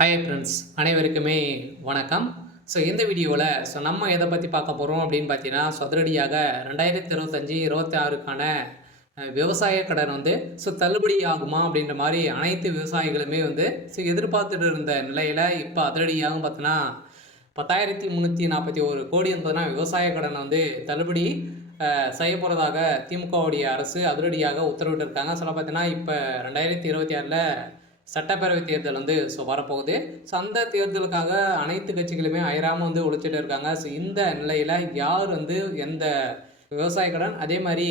Hi friends, அனைவருக்குமே வணக்கம். இந்த வீடியோவில் நம்ம எதை பற்றி பார்க்க போகிறோம் அப்படின்னு பார்த்தீங்கன்னா, அதிரடியாக 2025, 26க்கான விவசாய கடன் தள்ளுபடி ஆகுமா அப்படின்ற மாதிரி அனைத்து விவசாயிகளுமே எதிர்பார்த்துட்டு இருந்த நிலையில் இப்போ அதிரடியாக பார்த்தீங்கன்னா 10,341 கோடி விவசாய கடனை தள்ளுபடி செய்ய போகிறதாக திமுகவுடைய அரசு அதிரடியாக உத்தரவிட்டிருக்காங்க. பார்த்தீங்கன்னா இப்போ 2026ல் சட்டப்பேரவை தேர்தல் வரப்போகுது. அந்த தேர்தலுக்காக அனைத்து கட்சிகளுமே அயராமல் உழைச்சிட்டு இருக்காங்க. இந்த நிலையில் யார் எந்த விவசாய கடன் அதே மாதிரி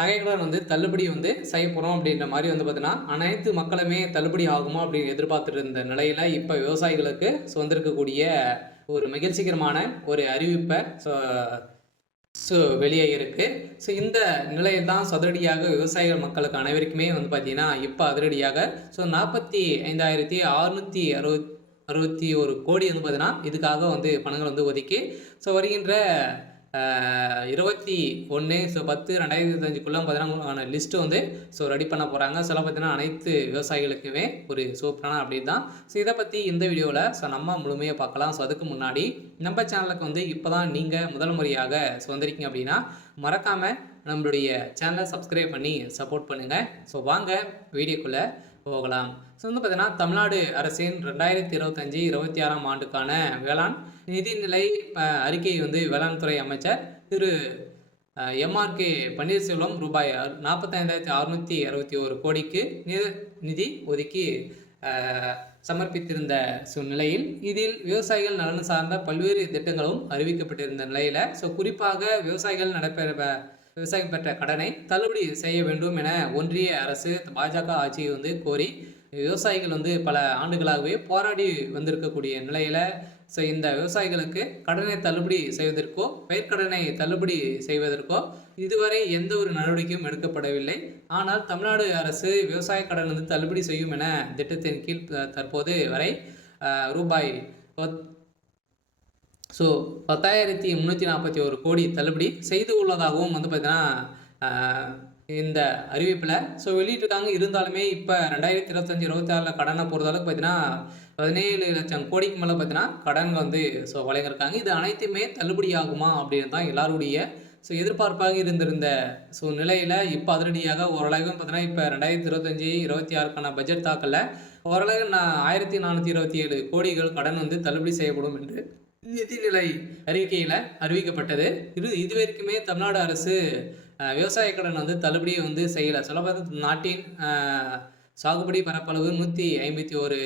நகை கடன் தள்ளுபடி செய்ய போகிறோம் அப்படின்ற மாதிரி பார்த்தீங்கன்னா அனைத்து மக்களுமே தள்ளுபடி ஆகுமா அப்படின்னு எதிர்பார்த்துட்டு இருந்த நிலையில் இப்போ விவசாயிகளுக்கு வந்திருக்கக்கூடிய ஒரு மகிழ்ச்சிகரமான ஒரு அறிவிப்பை வெளியே இருக்குது. இந்த நிலையில் தான் அதிரடியாக விவசாயிகள் மக்களுக்கு அனைவருக்குமே பார்த்தீங்கன்னா இப்போ அதிரடியாக 45,661 கோடி பார்த்தீங்கன்னா இதுக்காக பணங்கள் ஒதுக்கி வருகின்ற 21/10/2025க்குள்ள பார்த்தீங்கன்னா லிஸ்ட்டு ரெடி பண்ண போகிறாங்க. பார்த்தீங்கன்னா அனைத்து விவசாயிகளுக்குமே ஒரு சூப்பரான அப்டேட் தான். இதை பற்றி இந்த வீடியோவில் நம்ம முழுமையாக பார்க்கலாம். அதுக்கு முன்னாடி நம்ம சேனலுக்கு இப்போ தான் நீங்கள் முதல் முறையாக வந்திருக்கீங்க அப்படின்னா மறக்காமல் நம்மளுடைய சேனலை சப்ஸ்கிரைப் பண்ணி சப்போர்ட் பண்ணுங்கள். வாங்க வீடியோக்குள்ளே போகலாம். பார்த்தீங்கன்னா தமிழ்நாடு அரசின் 2025, 26ஆம் ஆண்டுக்கான வேளாண் நிதிநிலை அறிக்கை வேளாண் துறை அமைச்சர் திரு MRK பன்னீர்செல்வம் ரூபாய் 45,661 கோடிக்கு நிதி ஒதுக்கி சமர்ப்பித்திருந்த சூழ்நிலையில் இதில் விவசாயிகள் நலன் சார்ந்த பல்வேறு திட்டங்களும் அறிவிக்கப்பட்டிருந்த நிலையில் குறிப்பாக விவசாயம் பெற்ற கடனை தள்ளுபடி செய்ய வேண்டும் என ஒன்றிய அரசு பாஜக ஆட்சியை கோரி விவசாயிகள் பல ஆண்டுகளாகவே போராடி வந்திருக்கக்கூடிய நிலையில் இந்த விவசாயிகளுக்கு கடனை தள்ளுபடி செய்வதற்கோ பயிர்க்கடனை தள்ளுபடி செய்வதற்கோ இதுவரை எந்த ஒரு நடவடிக்கையும் எடுக்கப்படவில்லை. ஆனால் தமிழ்நாடு அரசு விவசாய கடன் தள்ளுபடி செய்யும் என திட்டத்தின் கீழ் தற்போது வரை ரூபாய் 10,341 கோடி தள்ளுபடி செய்து உள்ளதாகவும் பார்த்தீங்கன்னா இந்த அறிவிப்பில் வெளியிட்டிருக்காங்க. இருந்தாலுமே இப்போ 2025, 26 கடனை பொறுத்தளவுக்கு பார்த்தீங்கன்னா 17 லட்சம் கோடிக்கு மேலே பார்த்தீங்கன்னா கடன் வழங்கியிருக்காங்க. இது அனைத்துமே தள்ளுபடி ஆகுமா அப்படின்னு தான் எல்லாருடைய எதிர்பார்ப்பாக இருந்திருந்த நிலையில் இப்போ அதிரடியாக ஓரளவு பார்த்தீங்கன்னா இப்போ 2025, 26க்கான பட்ஜெட் தாக்கல ஓரளவு 1,427 கோடிகள் கடன் தள்ளுபடி செய்யப்படும் என்று நிதிநிலை அறிக்கையில் அறிவிக்கப்பட்டது. இதுவரைக்குமே தமிழ்நாடு அரசு விவசாய கடன் தள்ளுபடியை செய்யலை. சொல்லப்போது நாட்டின் சாகுபடி பரப்பளவு 151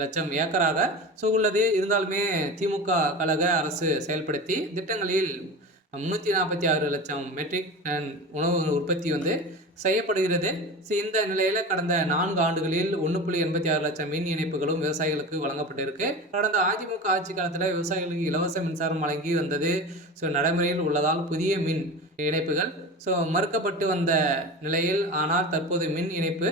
லட்சம் ஏக்கராக உள்ளது. இருந்தாலுமே திமுக கழக அரசு செயல்படுத்தி திட்டங்களில் 346 லட்சம் மெட்ரிக் டன் உணவு உற்பத்தி செய்யப்படுகிறது. இந்த நிலையில் கடந்த 4 ஆண்டுகளில் 1.86 லட்சம் மின் இணைப்புகளும் விவசாயிகளுக்கு வழங்கப்பட்டிருக்கு. கடந்த அதிமுக ஆட்சி காலத்தில் விவசாயிகளுக்கு இலவச மின்சாரம் வழங்கி வந்தது நடைமுறையில் உள்ளதால் புதிய மின் இணைப்புகள் மறுக்கப்பட்டு வந்த நிலையில் ஆனால் தற்போது மின் இணைப்பு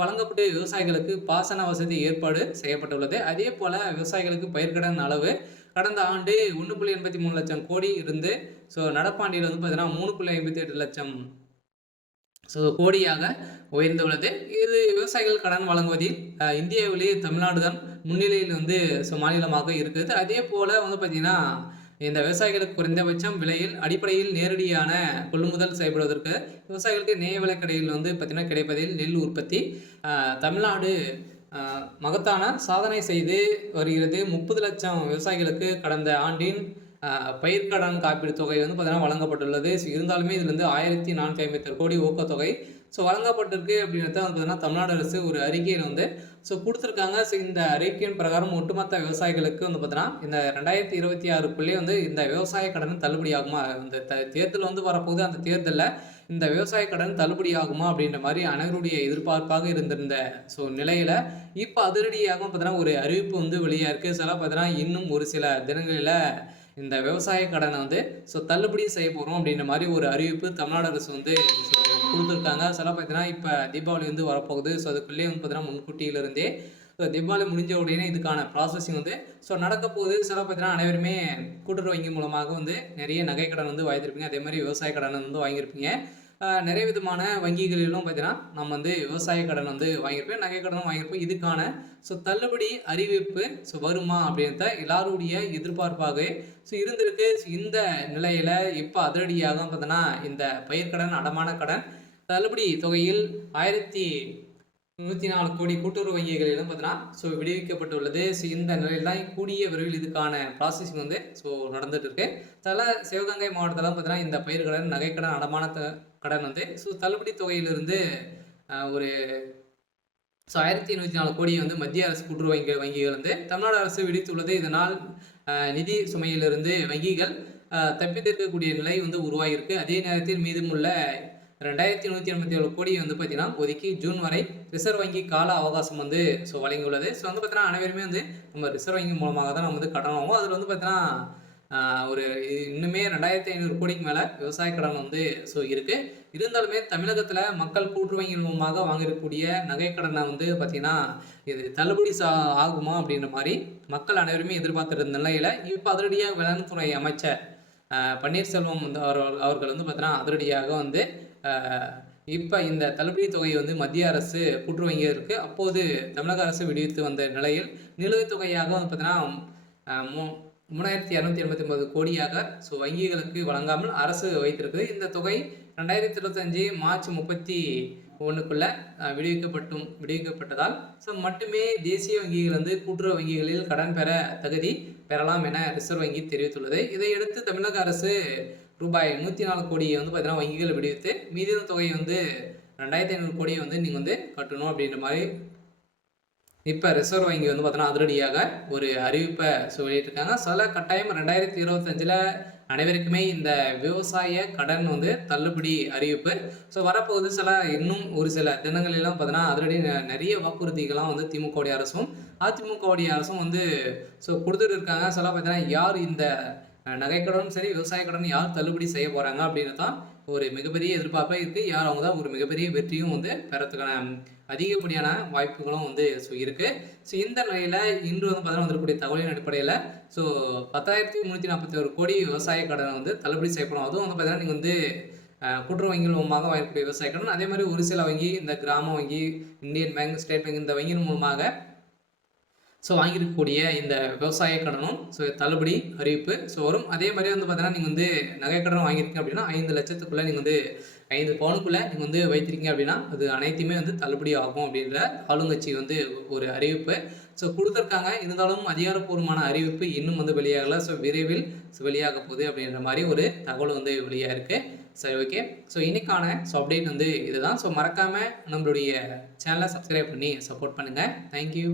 வழங்கப்பட்டு விவசாயிகளுக்கு பாசன வசதி ஏற்பாடு செய்யப்பட்டுள்ளது. அதே போல விவசாயிகளுக்கு பயிர்க்கடன் அளவு கடந்த ஆண்டு 1.83 லட்சம் கோடி இருந்து நடப்பாண்டில் பார்த்தீங்கன்னா 3.58 லட்சம் கோடியாக உயர்ந்துள்ளது. இது விவசாயிகள் கடன் வழங்குவதில் இந்தியாவிலேயே தமிழ்நாடு தான் முன்னிலையில் மாநிலமாக இருக்குது. அதே போல் பார்த்தீங்கன்னா இந்த விவசாயிகளுக்கு குறைந்தபட்சம் விலையில் அடிப்படையில் நேரடியான கொள்முதல் செய்யப்படுவதற்கு விவசாயிகளுக்கு நேய விலைக்கடையில் பார்த்தீங்கன்னா கிடைப்பதில் நெல் உற்பத்தி தமிழ்நாடு மகத்தான சாதனை செய்து வருகிறது. 30 லட்சம் விவசாயிகளுக்கு கடந்த ஆண்டின் பயிர்க்கடன் காப்பீடு தொகை பார்த்தீங்கன்னா வழங்கப்பட்டுள்ளது. இருந்தாலுமே இதில் 1,456 கோடி ஊக்கத்தொகை வழங்கப்பட்டிருக்கு அப்படின்றத பார்த்தீங்கன்னா தமிழ்நாடு அரசு ஒரு அறிக்கையில் கொடுத்துருக்காங்க. இந்த அறிக்கையின் பிரகாரம் ஒட்டுமொத்த விவசாயிகளுக்கு பார்த்தீங்கன்னா இந்த 2026க்குள்ளே இந்த விவசாய கடன் தள்ளுபடி ஆகுமா, இந்த தேர்தல் வரப்போகுது. அந்த தேர்தலில் இந்த விவசாய கடன் தள்ளுபடி ஆகுமா அப்படின்ற மாதிரி அனைவருடைய எதிர்பார்ப்பாக இருந்திருந்த நிலையில் இப்போ அதிரடியாக பார்த்தீங்கன்னா ஒரு அறிவிப்பு வெளியாக இருக்குது. பார்த்தீங்கன்னா இன்னும் ஒரு சில தினங்களில் இந்த விவசாய கடனை தள்ளுபடி செய்ய போகிறோம் அப்படின்ற மாதிரி ஒரு அறிவிப்பு தமிழ்நாடு அரசு கொடுத்துருக்காங்க. பார்த்தீங்கன்னா இப்போ தீபாவளி வரப்போகுது. அதுக்குள்ளேயே பார்த்தீங்கன்னா முன்கூட்டியிலிருந்தே தீபாவளி முடிஞ்ச உடனே இதுக்கான ப்ராசஸிங் நடக்க போகுது. பார்த்தீங்கன்னா அனைவருமே கூட்டுறவு வங்கி மூலமாக நிறைய நகை கடன் வாங்கியிருப்பீங்க. அதே மாதிரி விவசாய கடன் வாங்கியிருப்பீங்க. நிறைய விதமான வங்கிகளிலும் பார்த்தீங்கன்னா நம்ம வந்து விவசாய கடன் வந்து வாங்கியிருப்போம், நகை கடனும் வாங்கியிருப்போம். இதுக்கான தள்ளுபடி அறிவிப்பு வருமா அப்படின்றத எல்லாருடைய எதிர்பார்ப்பாகவே இருந்திருக்கு. இந்த நிலையில இப்போ அதிரடியாக பார்த்தீங்கன்னா இந்த பயிர்க்கடன், அடமான கடன் தள்ளுபடி தொகையில் 1104 கோடி கூட்டுறவு வங்கிகளிலும் பார்த்தீங்கன்னா விடுவிக்கப்பட்டுள்ளது. இந்த நிலையில் தான் கூடிய விரைவில் இதுக்கான ப்ராசஸிங் வந்து நடந்துட்டு இருக்கு. சிவகங்கை மாவட்டத்தில் பார்த்தீங்கன்னா இந்த பயிர்க்கடன், நகைக்கடன், அடமான கடன் வந்து தள்ளுபடி தொகையிலிருந்து ஒரு 1104 கோடி வந்து மத்திய அரசு கூட்டுறவு வங்கிகள் வந்து தமிழ்நாடு அரசு விடுத்துள்ளது. இதனால் நிதி சுமையிலிருந்து வங்கிகள் தப்பித்திருக்கக்கூடிய நிலை வந்து உருவாகியிருக்கு. அதே நேரத்தில் மீதமுள்ள 2187 கோடி வந்து பார்த்தீங்கன்னா ஒதுக்கி ஜூன் வரை ரிசர்வ் வங்கி கால அவகாசம் வந்து வழங்கியுள்ளது. வந்து பார்த்தீங்கன்னா அனைவருமே வந்து நம்ம ரிசர்வ் வங்கி மூலமாக தான் நம்ம வந்து கடன் வாங்குவோம். அதில் வந்து பார்த்தீங்கன்னா ஒரு இன்னுமே 2500 கோடிக்கு மேலே விவசாய கடன் வந்து இருக்கு. இருந்தாலுமே தமிழகத்தில் மக்கள் கூட்டுறவு வங்கிகள் மூலமாக வாங்கக்கூடிய நகை கடனை வந்து பார்த்தீங்கன்னா இது தள்ளுபடி ஆகுமா அப்படின்ற மாதிரி மக்கள் அனைவருமே எதிர்பார்த்துட்டு இருந்த நிலையில் இப்போ அதிரடியாக வேளாண் துறை அமைச்சர் பன்னீர்செல்வம் வந்து அவர்கள் வந்து பார்த்தீங்கன்னா அதிரடியாக வந்து இப்போ இந்த தள்ளுபடி தொகையை வந்து மத்திய அரசு கூட்டுறவு வங்கியிற்கு அப்போது தமிழக அரசு விடுவித்து வந்த நிலையில் நிலுவைத் தொகையாக வந்து பார்த்தீங்கன்னா 3289 கோடியாக வங்கிகளுக்கு வழங்காமல் அரசு வைத்திருக்குது. இந்த தொகை 2025 மார்ச் 31க்குள்ள விடுவிக்கப்பட்டதால் மட்டுமே தேசிய வங்கிகள் வந்து கூட்டுறவு வங்கிகளில் கடன் பெற தகுதி பெறலாம் என ரிசர்வ் வங்கி தெரிவித்துள்ளது. இதையடுத்து தமிழக அரசு ரூபாய் 104 கோடியை வந்து பார்த்தீங்கன்னா வங்கிகள் விடுவித்து மீதியான தொகையை வந்து 2500 கோடியை வந்து நீங்கள் வந்து கட்டணும் அப்படின்ற மாதிரி இப்போ ரிசர்வ் வங்கி வந்து பார்த்தீங்கன்னா அதிரடியாக ஒரு அறிவிப்பை வெளியிட்டிருக்காங்க. கட்டாயம் 2025 அனைவருக்குமே இந்த விவசாய கடன் வந்து தள்ளுபடி அறிவிப்பு வரப்போகுது. இன்னும் ஒரு சில தினங்களெல்லாம் பார்த்தீங்கன்னா அதிரடி நிறைய வாக்குறுதிகள்லாம் வந்து திமுகவுடைய அரசும் அதிமுகவுடைய அரசும் வந்து கொடுத்துட்டு இருக்காங்க. பார்த்தீங்கன்னா யார் இந்த நகைக்கடன் சரி விவசாய கடன் யார் தள்ளுபடி செய்ய போகிறாங்க அப்படின்னு தான் ஒரு மிகப்பெரிய எதிர்பார்ப்பாக இருக்குது. யார் அவங்க தான் ஒரு மிகப்பெரிய வெற்றியும் வந்து பெறத்துக்கான அதிகப்படியான வாய்ப்புகளும் வந்து இருக்குது. இந்த நிலையில் இன்று வந்து பார்த்தீங்கன்னா வந்திருக்கக்கூடிய தகவலின் அடிப்படையில் 10,341 கோடி விவசாய கடனை வந்து தள்ளுபடி செய்யப்படும். அதுவும் வந்து பார்த்தீங்கன்னா நீங்கள் வந்து கூட்டுறவு வங்கிகள் மூலமாக வாங்கக்கூடிய விவசாய கடன், அதே மாதிரி ஒரு சில வங்கி இந்த கிராம வங்கி, இந்தியன் பேங்க், ஸ்டேட் பேங்க் இந்த வங்கியின் மூலமாக வாங்கியிருக்கக்கூடிய இந்த விவசாய கடனும் தள்ளுபடி அறிவிப்பு வரும். அதே மாதிரி வந்து பார்த்தீங்கன்னா நீங்கள் வந்து நகைக்கடன் வாங்கியிருக்கீங்க அப்படின்னா 5 லட்சத்துக்குள்ளே நீங்கள் வந்து 5 பவுனுக்குள்ளே நீங்கள் வந்து வைத்திருக்கீங்க அப்படின்னா அது அனைத்துமே வந்து தள்ளுபடி ஆகும் அப்படின்ற ஆளுங்கட்சி வந்து ஒரு அறிவிப்பு கொடுத்துருக்காங்க. இருந்தாலும் அதிகாரப்பூர்வமான அறிவிப்பு இன்னும் வந்து வெளியாகலை. விரைவில் வெளியாக போகுது அப்படின்ற மாதிரி ஒரு தகவல் வந்து வெளியாக இருக்குது. சரி, ஓகே. இன்னைக்கான அப்டேட் வந்து இதுதான். மறக்காமல் நம்மளுடைய சேனலை சப்ஸ்கிரைப் பண்ணி சப்போர்ட் பண்ணுங்கள். தேங்க்யூ.